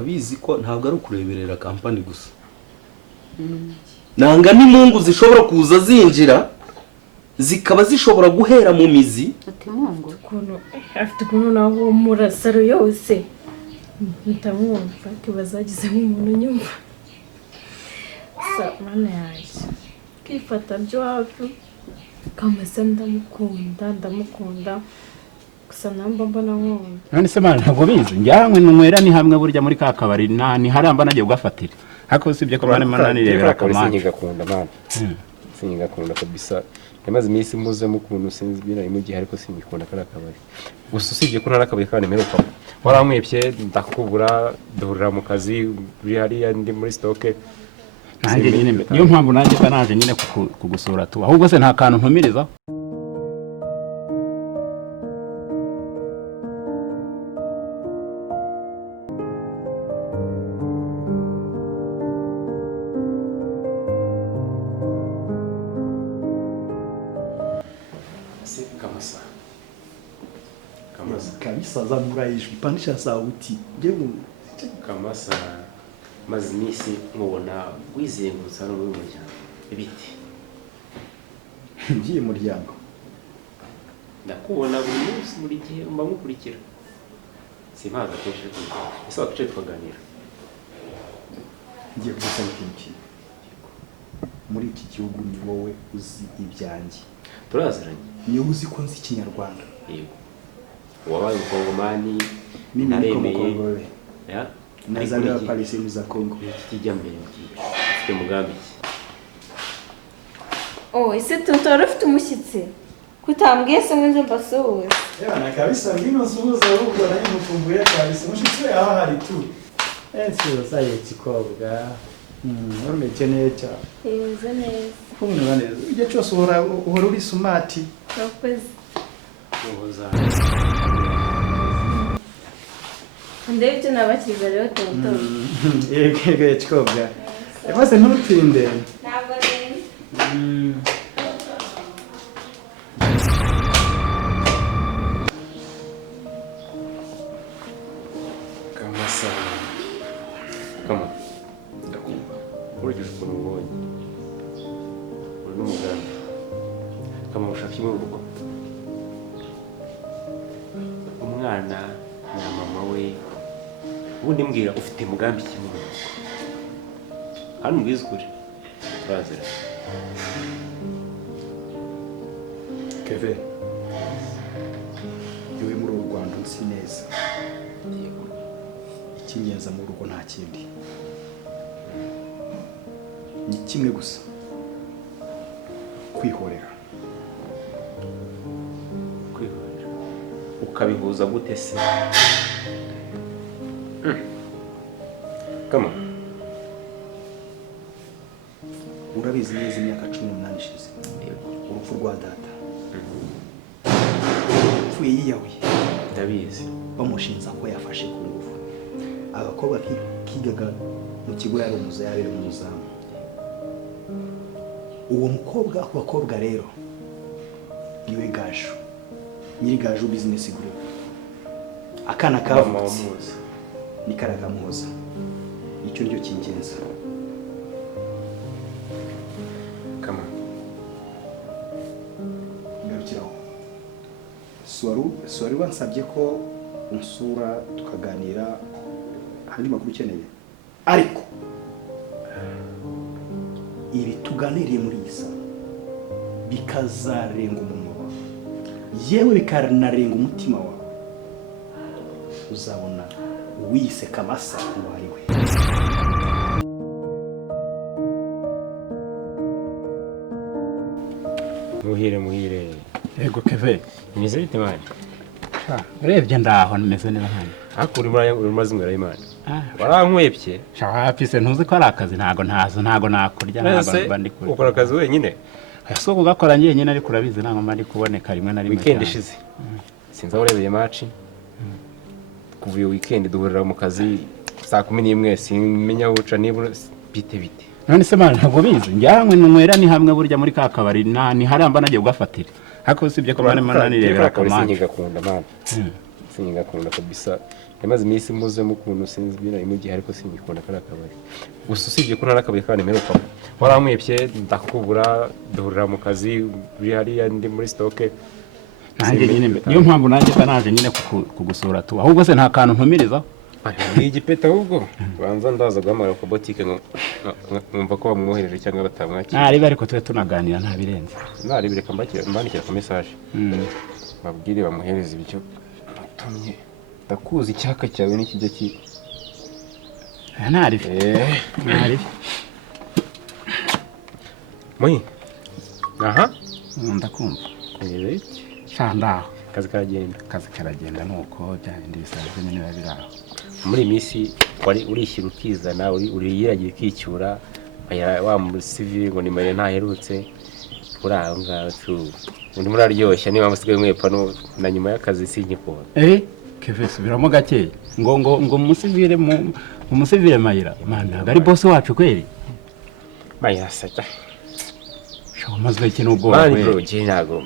urabizi ko ntabwo ari ukureberera kampani gusa nanga n'imungu zishobora kuza zinjira zikaba zishobora guhera mu mizi ati mungu afite ukuntu nahumura saro yose ntamwumva kibazagize nk'umuntu nyumva sa mana yaje kwifata byo hafi kamasa ndamukunda gusa namba mbona nkunda none se mana ntabwo bizi njyanywe n'umwera ni hamwe burya muri ka kabari ni haramba nagiye ugafatira hako usibye ko bane manani rebera kamana sinigakunda mana sinigakunda kabisa yamaze iminsi muze mukuntu sinzi bina imugihe ariko singikunda kara kabari gusa usibye ko narakabari kandi meruka waramwepye ndakubura duhurira mu kazi uri hariya ndi muri stoke nanjye nyine niyo mpamvu nanjye kanaje nyine kugusura tu ahubwo se nta kantu ntumiriza kabisa zamurayijwe pandisha sauti ngewe Kamasa maze iminsi nkubona wizengurutse hano muri muryango ibiti ngiye muryango ndakubona buri munsi buri gihe mba mukurikira simpaga kenshi ese wakicaye tukaganira ngiye kugusaba ikintu muri iki gihugu ni wowe uzi ibyanjye turaziranye niyo uzi ko nzi ikinyarwanda yego wabaye umukongomani mimi niko mukongole ya nazaliwa pale sehemu za Kongo kijya mbere ufite mugambi ese tutora ufite umushyitsi kutambwiye se nze mbasuhuze na kabisa ngino suhuza ahubwo nari mukumbuye kabisa umushyitsi we aha hari tu sio saye kikobwa urumeze neza yeze neza kumwe neza ujye cyose uhora uri smart urakoze uhoza ndebe icyo nabakiza rero toto yego kikobwa ese ntutinde ntabwo nzi Kamasa kama ndakumva urugije ukuntu ubonye uri n'umugambi kama ushaka kimwe urugo umwana na mama we ubundi mbwira ufite mugambi kimwe urugo hano mbwiza ukuri turazira Kevin iwe muri uru Rwanda nsi neza ikingenza mu rugo nta kindi ni kimwe gusa kwihorera ukabihuza gute se kama urabizi neza imyaka 18 ishize urupfu rwa data upfuye yiyahuye ndabizi bamushinza ko yafashe ku ngufu agakobwa kigaga mu kigo yari umuzayabere mu muzamu uwo mukobwa ako bakobwa rero niwe Gaju nyiri Gaju business group akana kavutse ni karagamuza icyo ryo kingenza kama ngarukiraho Suwaru bansabye ko unsura tukaganira handi makuru ukeneye ariko ibi tuganiriye muri isa bikazarenga umunwa wawe yewe bikanarenga umutima wawe uzabona wise Kamasa uwo ari we muhire yego Kevin imeze bite manje urebye ndaho nimeze neza hano hakuri muri mazimwe y'Imana warankwepye shawapi se ntuzi ko ari akazi ntago nakurya ntago ndi kuri ukora akazi wenyine so kugakora njye nyine ariko urabizi ntango mari kuboneka rimwe na rimwe weekend ishize sinza urebeye match kuvuye weekend duhurira mu kazi saa 11 simenya uca nibura bite none se mana ntabwo bizi njyanywe n'umwera ni hamwe burya muri ka kabari ni haramba nagiye ugafatira hako usibye ko bane manani rebera kamana sinigakunda mana sinigakunda kabisa yamaze iminsi muzemo ukuntu sinzi ibintu mu gihe ariko sinyikunda kari akabari gusa usibye ko nta akabari kandi mperukamo waramwebye ndakubura duhurira mu kazi uri hariya ndi muri stoke nanjye nyine niyo mpamvu nanjye naje nyine kugusura tu ahubwo se nta kantu ntumirizaho ni igipeta ahubwo banza ndaza guhamagara ku botike nkumva ko bamwohereje cyangwa batamwakira naribe ariko tube tunaganira nta birenze naribe reka mbandikira ku message babwire bamuhereze ibyo batumye ndakuzi icyaka cyawe n'ikijya ki naribe naribe Moi aha ndakumva kurebe shandaho kazi karagenda nuko byandi bisanzwe nyine biba biraho muri minsi wari urishyira ukizana uriyiragiye ukicyura wa musivili ngo nimere ntaherutse kuri aho ngaho tu undi muraryoshya niba musigaye mwepa na nyuma y'akazi sinkikubona keve subiramo gake ngo umusivile mayira man ntabwo ari boss wacu kweri mayira sata shaho mazwe ikintu ubwoba kweri bro je ntago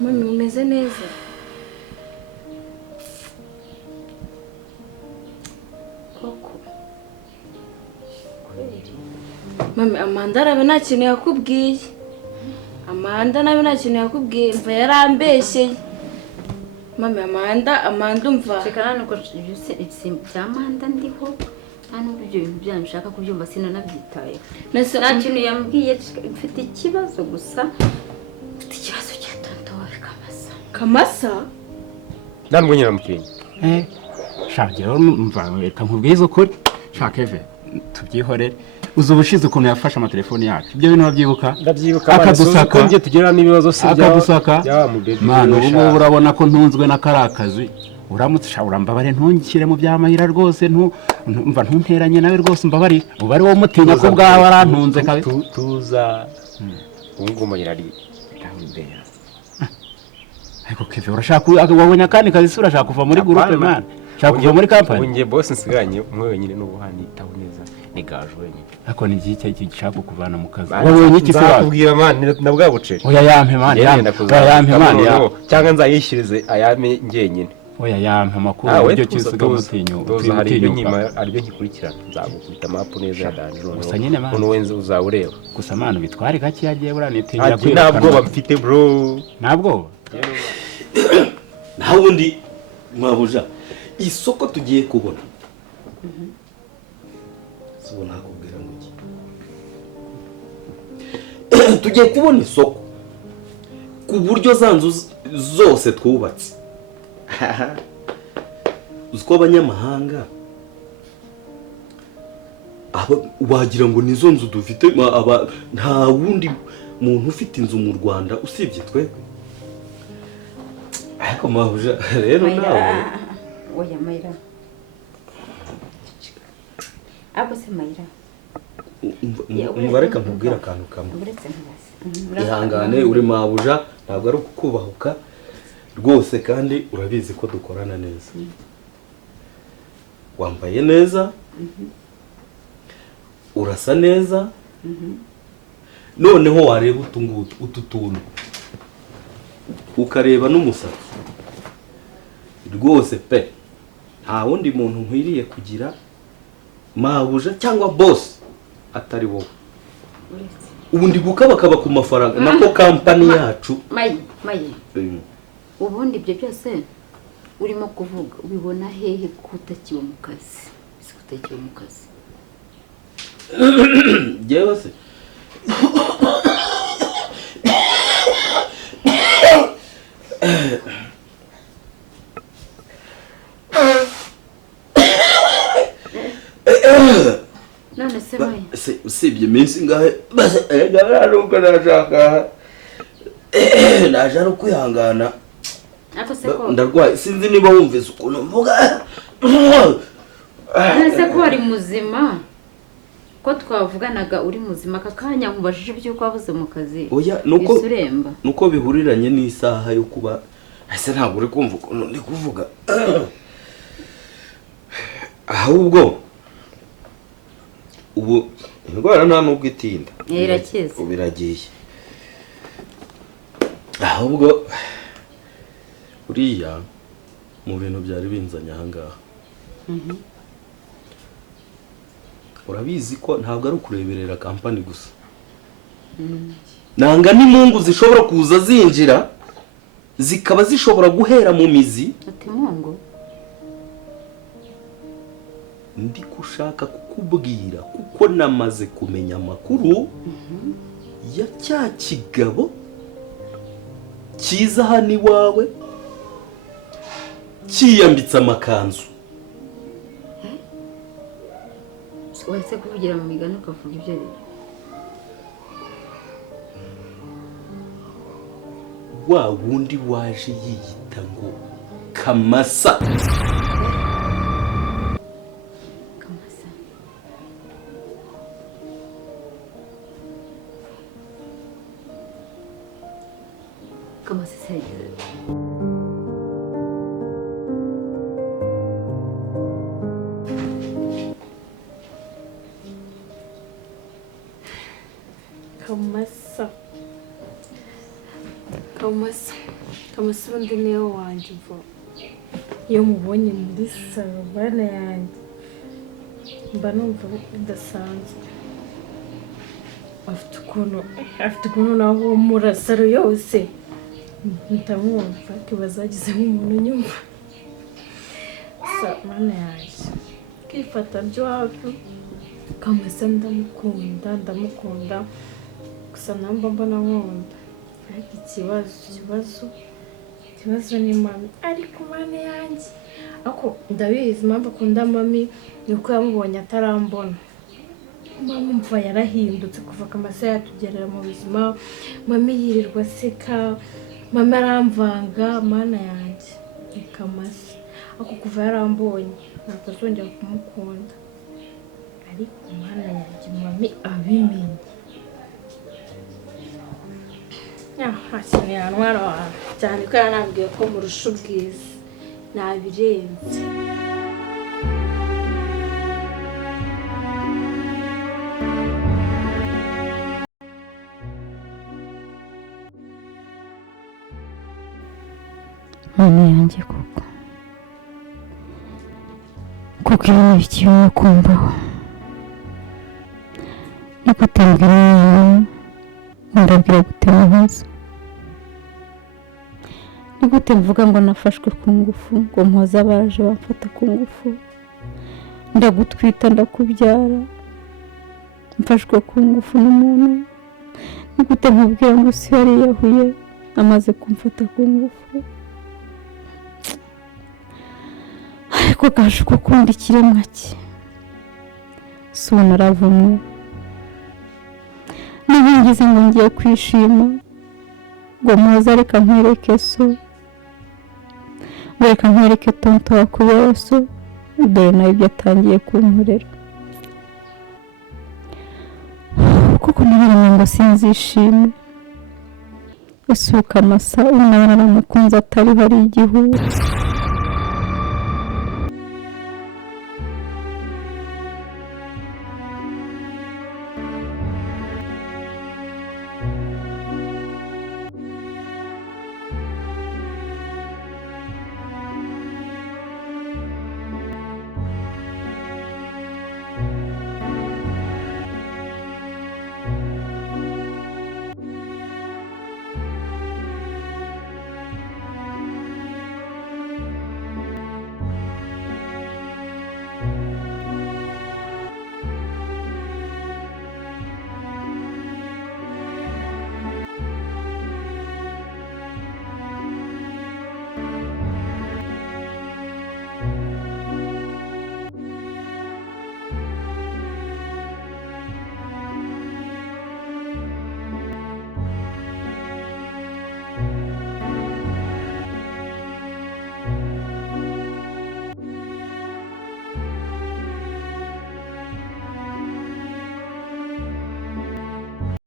Mami umeze neza koko Mami Amanda arabe nta kintu yakubwiye Amanda nawe nta kintu yakubwiye mva yarambeshyeye Mami Amanda umva Shikana nuko bya Amanda ndiho hano ibyo bintu byanyu ushaka kubyumva sinanabyitaye nta kintu yambwiye mfite ikibazo gusa ikibazo cya tonto wawe Kamasa ndango nyira mukinyi shake umva reka nkubwize ukuri shake eve tubyihorere uzi ubushize ukuntu yafashe amatelefoni yacu ibyo bintu babyibuka akadusaka nje tugira n'ibibazo si akadusaka mwana ubu urabona ko ntunzwe n'akarakazi uramutse urambabare ntungikire mu byamahira rwose mva ntunteranye nawe rwose mbabari ubu ari wo mutinya ko bwawe arantunze kabe tuza unguma irari gahunda ariko keve urashaka wabonye akandi kazi se urashaka kuva muri groupe man shaka kuva muri company ungiye boss nsiganye umwe wenyine n'ubuhani taho neza ni gaje wenyine ako ni iki gishaka kuvana mu kazi wabonye iki se bakubwira man na bwa buceri oya yampe man yampe man cyangwa nzayishirize ayame ngenyine oya yampe makuru ibyo cyusiga mutinyo hari ibyo nyima ari byo nkikurikirana nzagukubita map neza ya danjiro gusa nyine man uno wenze uzawureba gusa man bitware gake yagiye buranitingira kwirukana ntabwo bamfite bro ntabwo naho undi mwabuja isoko tugiye kubona subona nakubwira ngo iki tugiye kubona isoko ku buryo zanzu zose twubatse uziko abanyamahanga wagira ngo nizo nzu dufite nta wundi muntu ufite inzu mu Rwanda usibye twebwe ariko mabuja rero nawe oya Mayira abo se Mayira umva reka nkubwira akantu kamwe ihangane uri mabuja ntabwo ari ukukubahuka rwose kandi urabizi ko dukorana neza wambaye neza urasa neza noneho wareba utu tuntu ukareba n'umusatsi rwose pe nta wundi muntu nkwiriye kugira mabuja cyangwa boss atari wowe ubundi gukabakaba ku mafaranga nako kampani yacu mayi ubundi ibyo byose urimo kuvuga ubibona hehe kutakiwe mu kazi kutakiwe mu kazi jewe se none se mayi usibye iminsi ngahe nubwo naje ari ukwihangana ndarwaye sinzi niba wumvise ukuntu mvuga none se ko wari muzima ko twavuganaga uri muzima aka kanya nkubajije iby'uko wabuze mu kazi oya nuko bihuriranye n'isaha yo kuba ese ntabwo uri kumva ukuntu ndi kuvuga ahubwo ubu indwara nta nubwo itinda irakize ubu iragiye ahubwo uriya mu bintu byari binzanye ahangaha urabizi ko ntabwo ari ukureberera kampani gusa nanga n'imungu zishobora kuza zinjira zikaba zishobora guhera mu mizi ati mungu ndi gushaka kukubwira kuko namaze kumenya amakuru ya cya kigabo kiza hano iwawe kiyambitse amakanzu wahise kuvugira mu migani ukavuga ibyo wa wundi waje yiyita ngo Kamasa Kamasa Kamasa yagize Kamasa ubundi niwe wanjye uva iyo mubonye muri salo bana yanjye mba numva bidasanzwe afite ukuntu nahumura salo yose ntamwumva kibaza agize nk'umuntu nyumva gusa bana yanjye kwifata by'iwacu Kamasa ndamukunda gusa namba mbona nkunda ariko ikibazo ni mami ariko mwana yanjye ako ndabizi impamvu akunda mami ni uko yamubonye atarambona mama mva yarahindutse kuva Kamasa yatugerera mu buzima mami yirirwa aseka mami aramvanga mana yanjye ni Kamasa ako kuva yarambonye ntabwo azongera kumukunda ariko mana yanjye mami abimenye hakeneye ahantu cyane ko yaranambwiye ko murusha ubwiza nabirenze mwana yanjye kuko iyo ni ikintu kumvaho niko utambwira umuntu ndabwira gutema heza ni gute mvuga ngo nafashwe ku ngufu ngo mpoza abaje bamfata ku ngufu ndagutwita ndakubyara mfashwe ku ngufu n'umuntu ni gute nkubwira ngo si yari yahuye amaze kumfata ku ngufu ariko gaje uko ukunda ikiremwa cye si ubu naravumwe ngize ngo ngiye kwishima ngo muze reka nkwereke so reka nkwereke tonto wakubera so dore nawe ibyo atangiye kunkorera kuko nabonye ngo sinzishime ese Kamasa nawe naramukunze atari hari igihuru